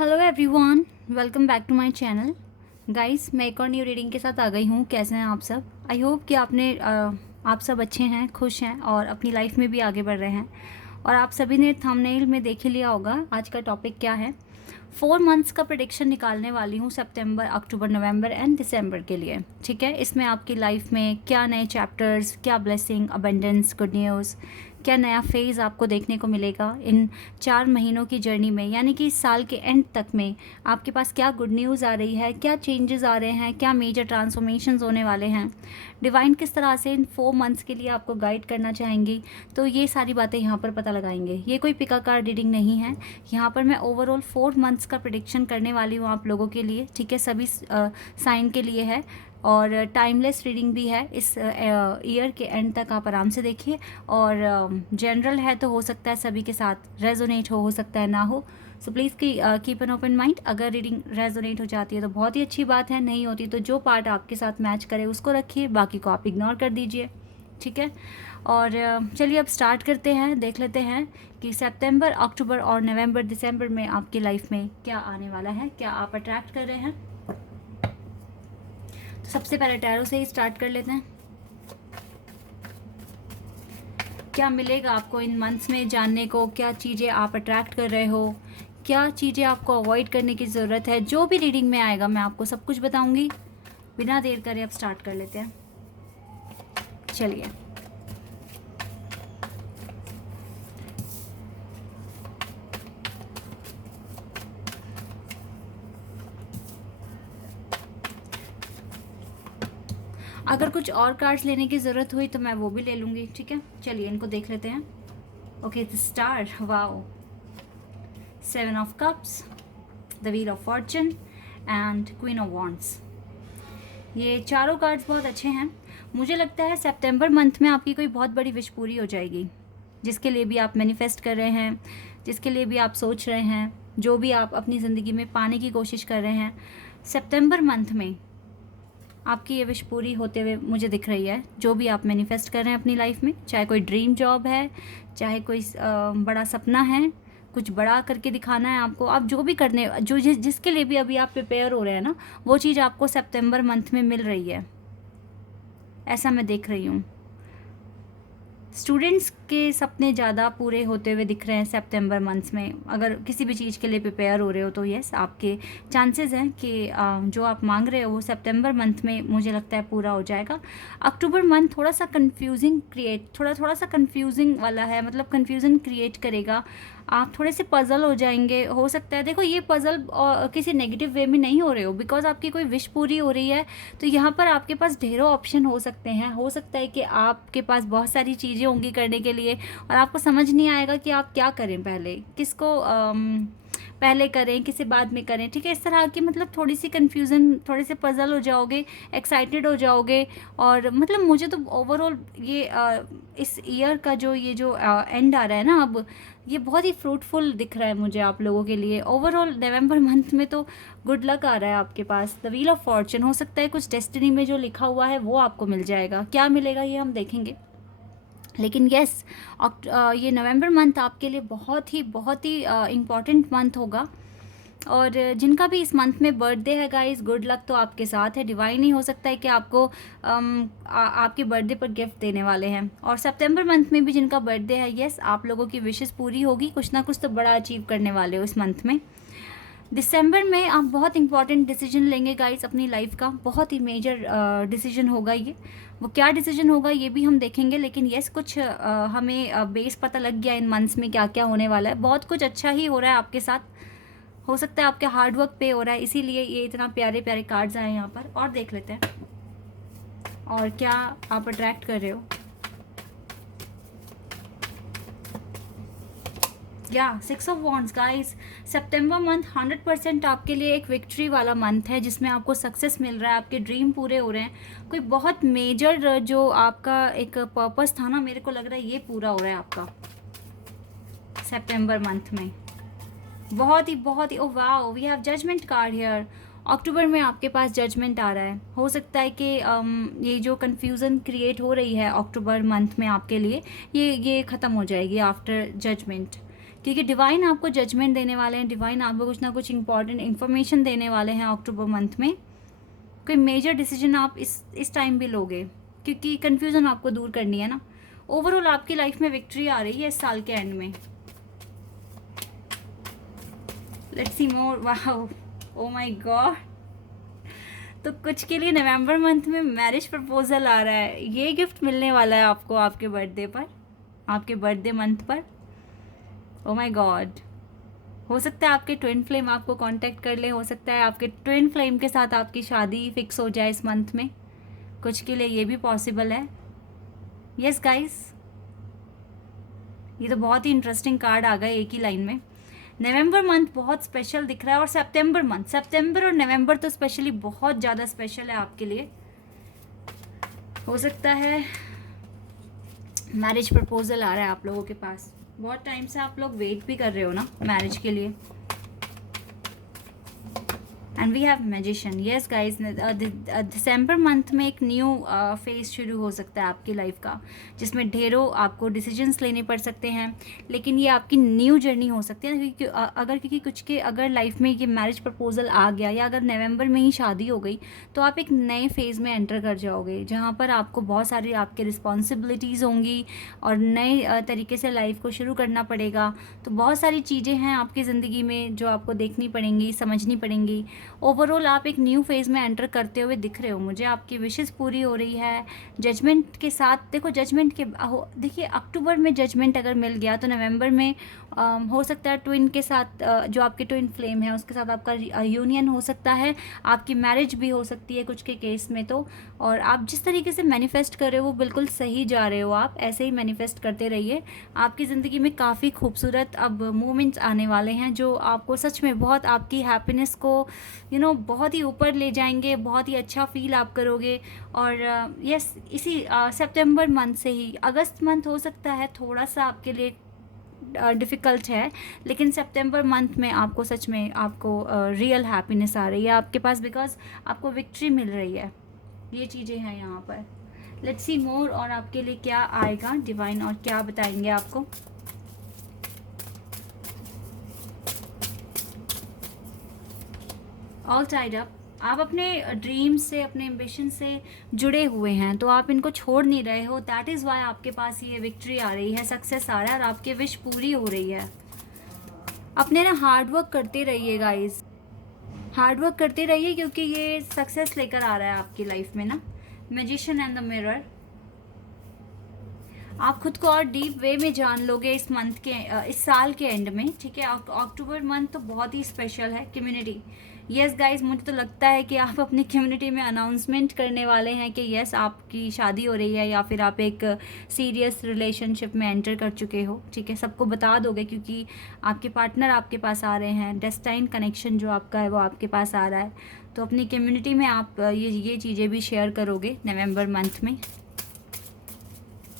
Hello everyone, welcome back to my channel. Guys, मैं एक और न्यू रीडिंग के साथ आ गई हूँ। कैसे हैं आप सब? आई होप कि आप सब अच्छे हैं, खुश हैं और अपनी लाइफ में भी आगे बढ़ रहे हैं। और आप सभी ने थंबनेल में देख ही लिया होगा आज का टॉपिक क्या है। 4 मंथ्स का प्रेडिक्शन निकालने वाली हूँ सितंबर, अक्टूबर, नवंबर एंड दिसंबर के लिए। ठीक है, इसमें आपकी लाइफ में क्या नए चैप्टर्स, क्या ब्लेसिंग, अबंडेंस, गुड न्यूज़, क्या नया फेज़ आपको देखने को मिलेगा इन 4 महीनों की जर्नी में, यानी कि इस साल के एंड तक में आपके पास क्या गुड न्यूज़ आ रही है, क्या चेंजेस आ रहे हैं, क्या मेजर ट्रांसफॉर्मेशंस होने वाले हैं, डिवाइन किस तरह से इन 4 मंथ्स के लिए आपको गाइड करना चाहेंगी। तो ये सारी बातें यहाँ पर पता लगाएंगे। ये कोई पिका कार्ड रीडिंग नहीं है। यहाँ पर मैं ओवरऑल 4 मंथ्स का प्रेडिक्शन करने वाली हूँ आप लोगों के लिए। ठीक है, सभी साइन के लिए है और टाइमलेस रीडिंग भी है। इस ईयर के एंड तक आप आराम से देखिए। और जनरल है तो हो सकता है सभी के साथ रेजोनेट हो सकता है ना हो। So please keep an open mind. अगर रीडिंग रेजोनेट हो जाती है तो बहुत ही अच्छी बात है, नहीं होती तो जो पार्ट आपके साथ मैच करे उसको रखिए, बाकी को आप इग्नोर कर दीजिए। ठीक है, और चलिए अब स्टार्ट करते हैं। देख लेते हैं कि सितंबर, अक्टूबर और नवंबर, दिसंबर में आपकी लाइफ में क्या आने वाला है, क्या आप अट्रैक्ट कर रहे हैं। तो सबसे पहले टैरो से ही स्टार्ट कर लेते हैं। क्या मिलेगा आपको इन मंथ्स में जानने को, क्या चीज़ें आप अट्रैक्ट कर रहे हो, क्या चीज़ें आपको अवॉइड करने की ज़रूरत है। जो भी रीडिंग में आएगा मैं आपको सब कुछ बताऊंगी। बिना देर करे अब स्टार्ट कर लेते हैं। चलिए, अगर कुछ और कार्ड्स लेने की ज़रूरत हुई तो मैं वो भी ले लूँगी। ठीक है, चलिए इनको देख लेते हैं। Okay, the star, wow, 7 of cups, the wheel of Fortune and queen of wands. ये चारों कार्ड्स बहुत अच्छे हैं। मुझे लगता है सितंबर मंथ में आपकी कोई बहुत बड़ी विश पूरी हो जाएगी। जिसके लिए भी आप मैनिफेस्ट कर रहे हैं, जिसके लिए भी आप सोच रहे हैं, जो भी आप अपनी ज़िंदगी में पाने की कोशिश कर रहे हैं, सितंबर मंथ में आपकी ये विश पूरी होते हुए मुझे दिख रही है। जो भी आप मैनिफेस्ट कर रहे हैं अपनी लाइफ में, चाहे कोई ड्रीम जॉब है, चाहे कोई बड़ा सपना है, कुछ बड़ा करके दिखाना है आपको, आप जो भी करने जो जिसके लिए भी अभी आप प्रिपेयर हो रहे हैं ना, वो चीज़ आपको सितंबर मंथ में मिल रही है, ऐसा मैं देख रही हूँ। स्टूडेंट्स के सपने ज़्यादा पूरे होते हुए दिख रहे हैं सितंबर मंथ्स में। अगर किसी भी चीज़ के लिए प्रिपेयर हो रहे हो तो यस, आपके चांसेस हैं कि जो आप मांग रहे हो वो सितंबर मंथ में मुझे लगता है पूरा हो जाएगा। अक्टूबर मंथ थोड़ा सा थोड़ा सा कंफ्यूजिंग वाला है, मतलब कंफ्यूजन क्रिएट करेगा। आप थोड़े से पज़ल हो जाएंगे, हो सकता है। देखो, ये पज़ल किसी नेगेटिव वे में नहीं हो रहे हो, बिकॉज आपकी कोई विश पूरी हो रही है। तो यहाँ पर आपके पास ढेरों ऑप्शन हो सकते हैं। हो सकता है कि आपके पास बहुत सारी चीज़ें होंगी करने के लिए और आपको समझ नहीं आएगा कि आप क्या करें, पहले किसको पहले करें, किसे बाद में करें। ठीक है, इस तरह की मतलब थोड़ी सी कन्फ्यूज़न, थोड़े से पज़ल हो जाओगे, एक्साइटेड हो जाओगे। और मतलब मुझे तो ओवरऑल ये इस ईयर का जो एंड आ रहा है ना, अब ये बहुत ही फ्रूटफुल दिख रहा है मुझे आप लोगों के लिए। ओवरऑल नवंबर मंथ में तो गुड लक आ रहा है आपके पास। द व्हील ऑफ फॉर्चून, हो सकता है कुछ डेस्टिनी में जो लिखा हुआ है वो आपको मिल जाएगा। क्या मिलेगा ये हम देखेंगे, लेकिन यस, ये नवंबर मंथ आपके लिए बहुत ही इम्पॉर्टेंट मंथ होगा। और जिनका भी इस मंथ में बर्थडे है गाइस, गुड लक तो आपके साथ है। डिवाइन ही हो सकता है कि आपको आपके बर्थडे पर गिफ्ट देने वाले हैं। और सितंबर मंथ में भी जिनका बर्थडे है, यस, आप लोगों की विशेस पूरी होगी। कुछ ना कुछ तो बड़ा अचीव करने वाले हो इस मंथ में। दिसंबर में आप बहुत इंपॉर्टेंट डिसीजन लेंगे गाइस अपनी लाइफ का, बहुत ही मेजर डिसीजन होगा ये। वो क्या डिसीजन होगा ये भी हम देखेंगे, लेकिन यस, कुछ हमें बेस पता लग गया इन मंथ्स में क्या क्या होने वाला है। बहुत कुछ अच्छा ही हो रहा है आपके साथ। हो सकता है आपके हार्डवर्क पे हो रहा है, इसीलिए ये इतना प्यारे प्यारे कार्ड्स आए यहाँ पर। और देख लेते हैं और क्या आप अट्रैक्ट कर रहे हो। या 6 of wands guys, September month 100% आपके लिए एक विक्ट्री वाला मंथ है, जिसमें आपको सक्सेस मिल रहा है, आपके ड्रीम पूरे हो रहे हैं। कोई बहुत मेजर जो आपका एक पर्पस था ना, मेरे को लग रहा है ये पूरा हो रहा है आपका सितंबर मंथ में। बहुत ही oh wow, we have judgement card here. अक्टूबर में आपके पास जजमेंट आ रहा है। हो सकता है कि ये जो कन्फ्यूज़न क्रिएट हो रही है अक्टूबर मंथ में आपके लिए, ये ख़त्म हो जाएगी आफ्टर जजमेंट। क्योंकि डिवाइन आपको जजमेंट देने वाले हैं, डिवाइन आपको कुछ ना कुछ इंपॉर्टेंट इन्फॉर्मेशन देने वाले हैं अक्टूबर मंथ में। कोई मेजर डिसीजन आप इस टाइम भी लोगे, क्योंकि कन्फ्यूज़न आपको दूर करनी है ना। ओवरऑल आपकी लाइफ में विक्ट्री आ रही है इस साल के एंड में। Let's see more. Wow, oh my God. तो कुछ के लिए नवंबर मंथ में मैरिज प्रपोजल आ रहा है। ये गिफ्ट मिलने वाला है आपको आपके बर्थडे पर, आपके बर्थडे मंथ पर। Oh my God. हो सकता है आपके ट्विन फ्लेम आपको कांटेक्ट कर ले, हो सकता है आपके ट्विन फ्लेम के साथ आपकी शादी फिक्स हो जाए इस मंथ में। कुछ के लिए ये भी पॉसिबल है। यस गाइस, ये तो बहुत ही इंटरेस्टिंग कार्ड आ गए एक ही लाइन में। नवंबर मंथ बहुत स्पेशल दिख रहा है, और सितंबर मंथ, सितंबर और नवंबर तो स्पेशली बहुत ज़्यादा स्पेशल है आपके लिए। हो सकता है मैरिज प्रपोजल आ रहा है आप लोगों के पास। बहुत टाइम से आप लोग वेट भी कर रहे हो ना मैरिज के लिए। And we have magician. Yes guys, दिसंबर मंथ में एक न्यू फेज शुरू हो सकता है आपकी लाइफ का, जिसमें ढेरों आपको डिसीजंस लेने पड़ सकते हैं, लेकिन ये आपकी न्यू जर्नी हो सकती है। क्योंकि कुछ के अगर लाइफ में ये मैरिज प्रपोजल आ गया, या अगर नवंबर में ही शादी हो गई, तो आप एक नए फेज़ में एंटर कर जाओगे, जहाँ पर आपको बहुत सारी आपके रिस्पॉन्सिबिलिटीज़ होंगी और नए तरीके से लाइफ को शुरू करना पड़ेगा। तो बहुत सारी चीज़ें हैं आपकी ज़िंदगी में जो आपको देखनी पड़ेंगी, समझनी पड़ेंगी। ओवरऑल आप एक न्यू फेज़ में एंटर करते हुए दिख रहे हो मुझे। आपकी विशेस पूरी हो रही है जजमेंट के साथ। देखो जजमेंट के देखिए, अक्टूबर में जजमेंट अगर मिल गया तो नवंबर में हो सकता है ट्विन के साथ, जो आपके ट्विन फ्लेम है उसके साथ आपका यूनियन हो सकता है, आपकी मैरिज भी हो सकती है कुछ के केस में तो। और आप जिस तरीके से मैनिफेस्ट कर रहे हो वो बिल्कुल सही जा रहे हो। आप ऐसे ही मैनिफेस्ट करते रहिए। आपकी ज़िंदगी में काफ़ी खूबसूरत अब मोमेंट्स आने वाले हैं, जो आपको सच में बहुत आपकी हैप्पीनेस को बहुत ही ऊपर ले जाएंगे। बहुत ही अच्छा फील आप करोगे। और यस, इसी सितंबर मंथ से ही, अगस्त मंथ हो सकता है थोड़ा सा आपके लिए डिफ़िकल्ट है, लेकिन सितंबर मंथ में आपको सच में आपको रियल हैप्पीनेस आ रही है आपके पास, बिकॉज आपको विक्ट्री मिल रही है। ये चीज़ें हैं यहाँ पर। लेट्स सी मोर, और आपके लिए क्या आएगा डिवाइन और क्या बताएंगे आपको। All tied up. आप अपने ड्रीम्स से, अपने एम्बिशन से जुड़े हुए हैं, तो आप इनको छोड़ नहीं रहे हो। दैट इज़ वाई आपके पास ये विक्ट्री आ रही है, सक्सेस आ रहा है, और आपकी विश पूरी हो रही है। अपने ना हार्ड वर्क करते रहिए गाइस, हार्ड वर्क करते रहिए, क्योंकि ये सक्सेस लेकर आ रहा है आपकी लाइफ में ना। Magician and the mirror. आप खुद को और डीप वे में जान लोगे इस मंथ के, इस साल के एंड में, ठीक है। अक्टूबर मंथ तो बहुत ही स्पेशल है। कम्युनिटी, यस गाइस, मुझे तो लगता है कि आप अपनी कम्युनिटी में अनाउंसमेंट करने वाले हैं कि यस आपकी शादी हो रही है, या फिर आप एक सीरियस रिलेशनशिप में एंटर कर चुके हो, ठीक है। सबको बता दोगे, क्योंकि आपके पार्टनर आपके पास आ रहे हैं। डेस्टाइन कनेक्शन जो आपका है वो आपके पास आ रहा है। तो अपनी कम्युनिटी में आप ये चीज़ें भी शेयर करोगे नवंबर मंथ में।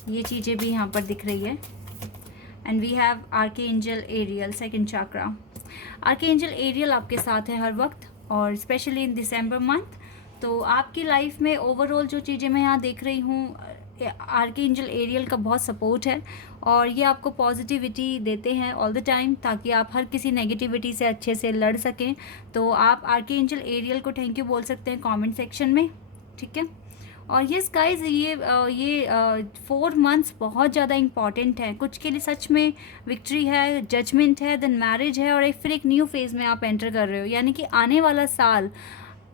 ये चीज़ें भी यहाँ पर दिख रही है। And we have archangel Ariel, second chakra. Archangel Ariel आपके साथ है हर वक्त, और स्पेशली इन दिसंबर मंथ। तो आपकी लाइफ में ओवरऑल जो चीज़ें मैं यहाँ देख रही हूँ, आर्कएंजल एरियल का बहुत सपोर्ट है, और ये आपको पॉजिटिविटी देते हैं ऑल द टाइम, ताकि आप हर किसी नेगेटिविटी से अच्छे से लड़ सकें। तो आप आर्कएंजल एरियल को थैंक यू बोल सकते हैं कमेंट सेक्शन में, ठीक है। और यस गाइज, ये 4 मंथ्स बहुत ज़्यादा इंपॉर्टेंट है। कुछ के लिए सच में विक्ट्री है, जजमेंट है, देन मैरिज है, और फिर एक न्यू फेज़ में आप एंटर कर रहे हो। यानी कि आने वाला साल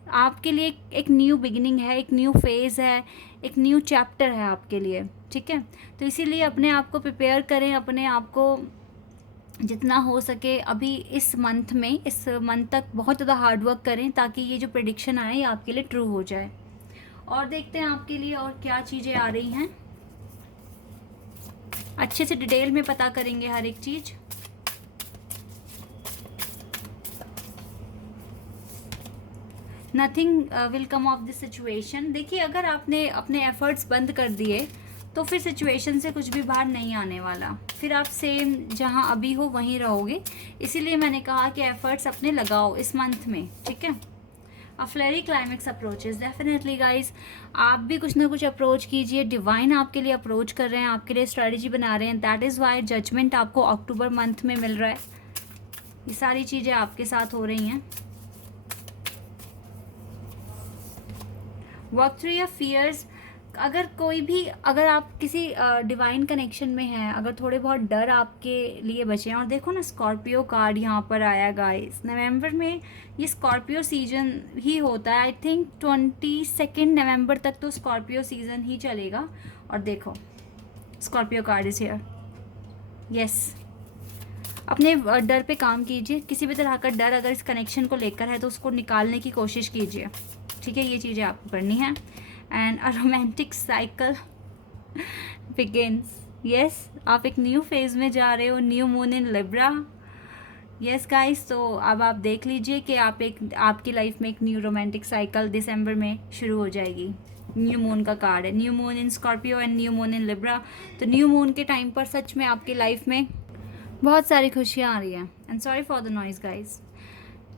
आपके लिए एक न्यू बिगिनिंग है, एक न्यू फेज़ है, एक न्यू चैप्टर है आपके लिए, ठीक है। तो इसीलिए अपने आप को प्रिपेयर करें, अपने आप को जितना हो सके अभी इस मंथ तक बहुत ज़्यादा हार्ड वर्क करें, ताकि ये जो प्रेडिक्शन आए ये आपके लिए ट्रू हो जाए। और देखते हैं आपके लिए और क्या चीज़ें आ रही हैं। अच्छे से डिटेल में पता करेंगे हर एक चीज़। Nothing will come of this situation. देखिए, अगर आपने अपने एफर्ट्स बंद कर दिए तो फिर सिचुएशन से कुछ भी बाहर नहीं आने वाला। फिर आप सेम जहां अभी हो वहीं रहोगे। इसीलिए मैंने कहा कि एफर्ट्स अपने लगाओ इस मंथ में, ठीक है। अ फ्लेरी क्लाइमेक्स अप्रोचेस, डेफिनेटली गाइज आप भी कुछ ना कुछ अप्रोच कीजिए, डिवाइन आपके लिए अप्रोच कर रहे हैं, आपके लिए स्ट्रेटजी बना रहे हैं, दैट इज़ वाई जजमेंट आपको अक्टूबर मंथ में मिल रहा है। ये सारी चीज़ें आपके साथ हो रही हैं। वर्क थ्रू योर फियर्स, अगर आप किसी डिवाइन कनेक्शन में हैं, अगर थोड़े बहुत डर आपके लिए बचे हैं, और देखो ना स्कॉर्पियो कार्ड यहाँ पर आया गाइस, नवंबर में ये स्कॉर्पियो सीजन ही होता है, आई थिंक 22 नवंबर तक तो स्कॉर्पियो सीजन ही चलेगा। और देखो Scorpio card is here, yes. अपने डर पे काम कीजिए, किसी भी तरह का डर अगर इस कनेक्शन को लेकर है तो उसको निकालने की कोशिश कीजिए, ठीक है, ये चीज़ें आपको करनी है। And a romantic cycle begins, yes, आप एक न्यू फेज़ में जा रहे हो, new moon in Libra, yes guys. तो अब आप देख लीजिए कि आपकी लाइफ में एक न्यू रोमांटिक साइकिल दिसंबर में शुरू हो जाएगी। न्यू मून का कार्ड है, new moon in Scorpio and new moon in Libra. तो न्यू मून के टाइम पर सच में आपकी लाइफ में बहुत सारी खुशियाँ आ रही हैं। And sorry for the noise guys,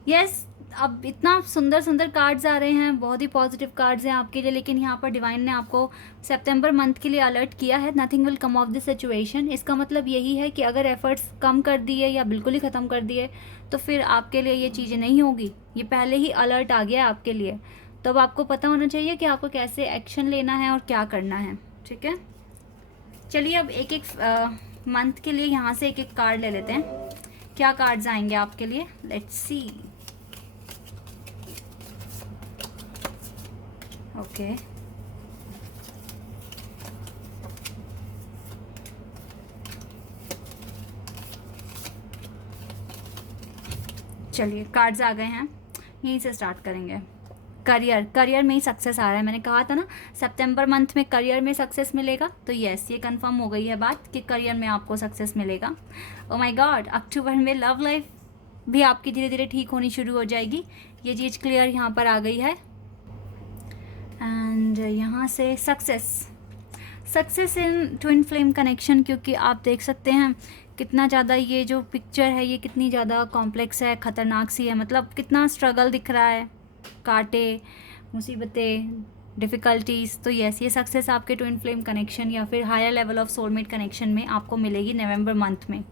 yes. अब इतना सुंदर सुंदर कार्ड्स आ रहे हैं, बहुत ही पॉजिटिव कार्ड्स हैं आपके लिए, लेकिन यहाँ पर डिवाइन ने आपको सितंबर मंथ के लिए अलर्ट किया है, nothing will come of this situation. इसका मतलब यही है कि अगर एफर्ट्स कम कर दिए या बिल्कुल ही ख़त्म कर दिए तो फिर आपके लिए ये चीज़ें नहीं होगी। ये पहले ही अलर्ट आ गया है आपके लिए, तो अब आपको पता होना चाहिए कि आपको कैसे एक्शन लेना है और क्या करना है, ठीक है। चलिए अब एक एक मंथ के लिए यहाँ से एक एक कार्ड ले लेते हैं, क्या कार्ड्स आएंगे आपके लिए, लेट्स सी। ओके, चलिए कार्ड्स आ गए हैं, यहीं से स्टार्ट करेंगे। करियर में ही सक्सेस आ रहा है, मैंने कहा था ना सितंबर मंथ में करियर में सक्सेस मिलेगा, तो यस ये कंफर्म हो गई है बात कि करियर में आपको सक्सेस मिलेगा। ओ माय गॉड, अक्टूबर में लव लाइफ भी आपकी धीरे धीरे ठीक होनी शुरू हो जाएगी, ये चीज़ क्लियर यहाँ पर आ गई है। एंड यहाँ से success in twin flame connection, क्योंकि आप देख सकते हैं कितना ज़्यादा ये जो पिक्चर है ये कितनी ज़्यादा कॉम्प्लेक्स है, ख़तरनाक सी है, मतलब कितना स्ट्रगल दिख रहा है, कांटे, मुसीबतें, डिफ़िकल्टीज़। तो यस ये सक्सेस आपके ट्विन फ्लेम कनेक्शन या फिर higher level of soulmate connection में आपको मिलेगी नवंबर मंथ में।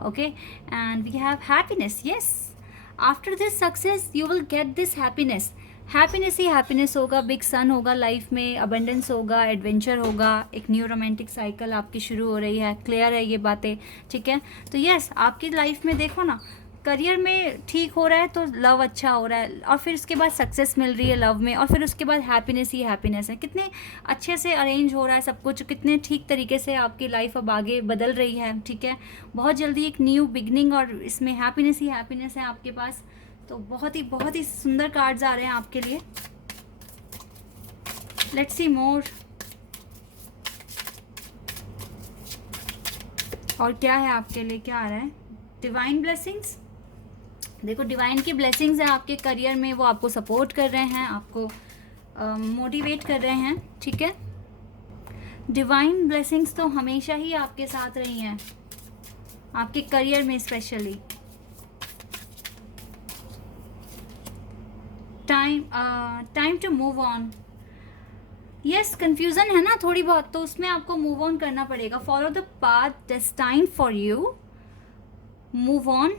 Okay, and we have happiness, yes, after this success you will get this happiness. Happiness ही हैप्पीनेस होगा, बिग सन होगा लाइफ में, अबंडेंस होगा, एडवेंचर होगा, एक न्यू रोमांटिक साइकिल आपकी शुरू हो रही है, क्लियर है ये बातें, ठीक है। तो यस आपकी लाइफ में देखो ना करियर में ठीक हो रहा है तो लव अच्छा हो रहा है, और फिर उसके बाद सक्सेस मिल रही है लव में, और फिर उसके बाद हैप्पीनेस ही हैप्पीनेस है। कितने अच्छे से अरेंज हो रहा है सब कुछ, कितने ठीक तरीके से आपकी लाइफ अब आगे बदल रही है, ठीक है। बहुत जल्दी एक न्यू बिगनिंग, और इसमें हैप्पीनेस ही हैप्पीनेस है आपके पास। तो बहुत ही सुंदर कार्ड्स आ रहे हैं आपके लिए। लेट्स सी मोर, और क्या है आपके लिए, क्या आ रहा है। डिवाइन ब्लेसिंग्स, देखो डिवाइन की ब्लेसिंग्स है आपके करियर में, वो आपको सपोर्ट कर रहे हैं, आपको मोटिवेट कर रहे हैं, ठीक है। डिवाइन ब्लेसिंग्स तो हमेशा ही आपके साथ रही हैं, आपके करियर में specially. Time to move on, yes confusion है ना थोड़ी बहुत, तो उसमें आपको मूव ऑन करना पड़ेगा। Follow the path destined for you, move on,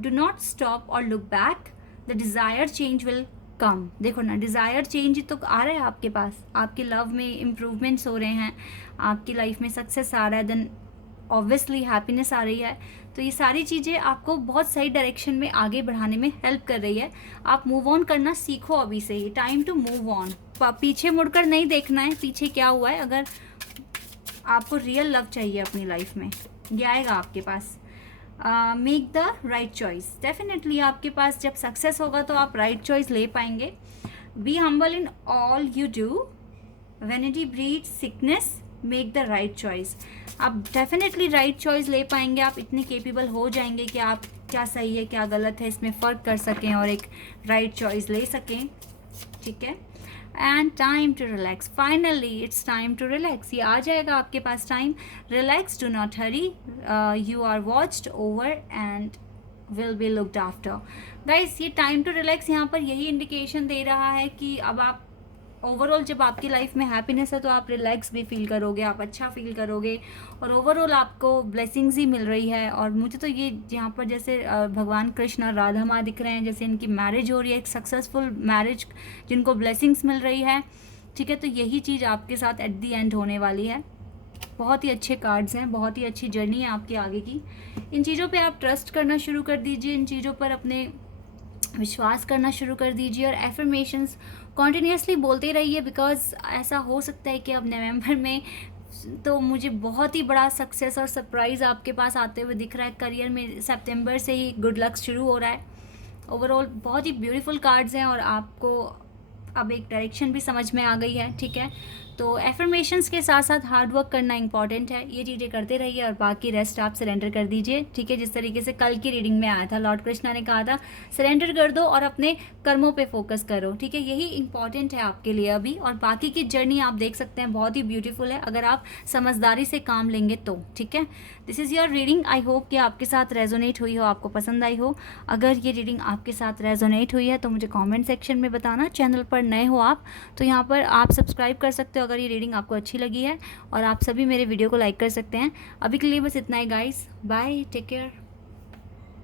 do not stop और look back, the desire change will come. देखो ना डिज़ायर चेंज तो आ रहा है आपके पास, आपकी लव में इम्प्रूवमेंट्स हो रहे हैं, आपकी लाइफ में सक्सेस आ रहा है, देन ऑब्वियसली हैप्पीनेस आ रही है। तो ये सारी चीज़ें आपको बहुत सही डायरेक्शन में आगे बढ़ाने में हेल्प कर रही है। आप मूव ऑन करना सीखो अभी से ही, टाइम टू मूव ऑन, पीछे मुड़कर नहीं देखना है पीछे क्या हुआ है। अगर आपको रियल लव चाहिए अपनी लाइफ में, ये आएगा आपके पास। Make the right choice, definitely आपके पास जब सक्सेस होगा तो आप राइट चॉइस ले पाएंगे। Be humble in all you do, vanity breed sickness, make the right choice. आप डेफिनेटली राइट चॉइस ले पाएंगे, आप इतने केपेबल हो जाएंगे कि आप क्या सही है क्या गलत है इसमें फ़र्क कर सकें और एक राइट चॉइस ले सकें, ठीक है। And time to relax, finally it's time to relax, ये आ जाएगा आपके पास time. Relax, do not hurry, you are watched over and will be looked after. Guys, ये टाइम टू रिलैक्स यहाँ पर यही इंडिकेशन दे रहा है कि अब आप ओवरऑल, जब आपकी लाइफ में हैप्पीनेस है तो आप रिलैक्स भी फील करोगे, आप अच्छा फील करोगे, और ओवरऑल आपको ब्लेसिंग्स ही मिल रही है। और मुझे तो ये यहाँ पर जैसे भगवान कृष्ण और राधा माँ दिख रहे हैं, जैसे इनकी मैरिज हो रही है, एक सक्सेसफुल मैरिज, जिनको ब्लेसिंग्स मिल रही है, ठीक है। तो यही चीज़ आपके साथ एट दी एंड होने वाली है। बहुत ही अच्छे कार्ड्स हैं, बहुत ही अच्छी जर्नी है आपकी आगे की। इन चीज़ों पे आप ट्रस्ट करना शुरू कर दीजिए, इन चीज़ों पर अपने विश्वास करना शुरू कर दीजिए, और एफर्मेशंस कॉन्टिन्यूसली बोलते रहिए, बिकॉज ऐसा हो सकता है कि अब नवंबर में तो मुझे बहुत ही बड़ा सक्सेस और सरप्राइज़ आपके पास आते हुए दिख रहा है। करियर में सितंबर से ही गुड लक शुरू हो रहा है। ओवरऑल बहुत ही ब्यूटीफुल कार्ड्स हैं, और आपको अब एक डायरेक्शन भी समझ में आ गई है, ठीक है। तो एफर्मेशंस के साथ साथ हार्ड वर्क करना इंपॉर्टेंट है, ये चीज़ें करते रहिए, और बाकी रेस्ट आप सरेंडर कर दीजिए, ठीक है। जिस तरीके से कल की रीडिंग में आया था, लॉर्ड कृष्णा ने कहा था सरेंडर कर दो और अपने कर्मों पे फोकस करो, ठीक है। यही इंपॉर्टेंट है आपके लिए अभी, और बाकी की जर्नी आप देख सकते हैं बहुत ही ब्यूटीफुल है, अगर आप समझदारी से काम लेंगे तो, ठीक है। This is your reading. I hope कि आपके साथ रेजोनेट हुई हो, आपको पसंद आई हो। अगर ये रीडिंग आपके साथ रेजोनेट हुई है तो मुझे कमेंट सेक्शन में बताना। चैनल पर नए हो आप तो यहाँ पर आप सब्सक्राइब कर सकते हो अगर ये रीडिंग आपको अच्छी लगी है, और आप सभी मेरे वीडियो को लाइक कर सकते हैं। अभी के लिए बस इतना ही गाइस, बाय, टेक केयर।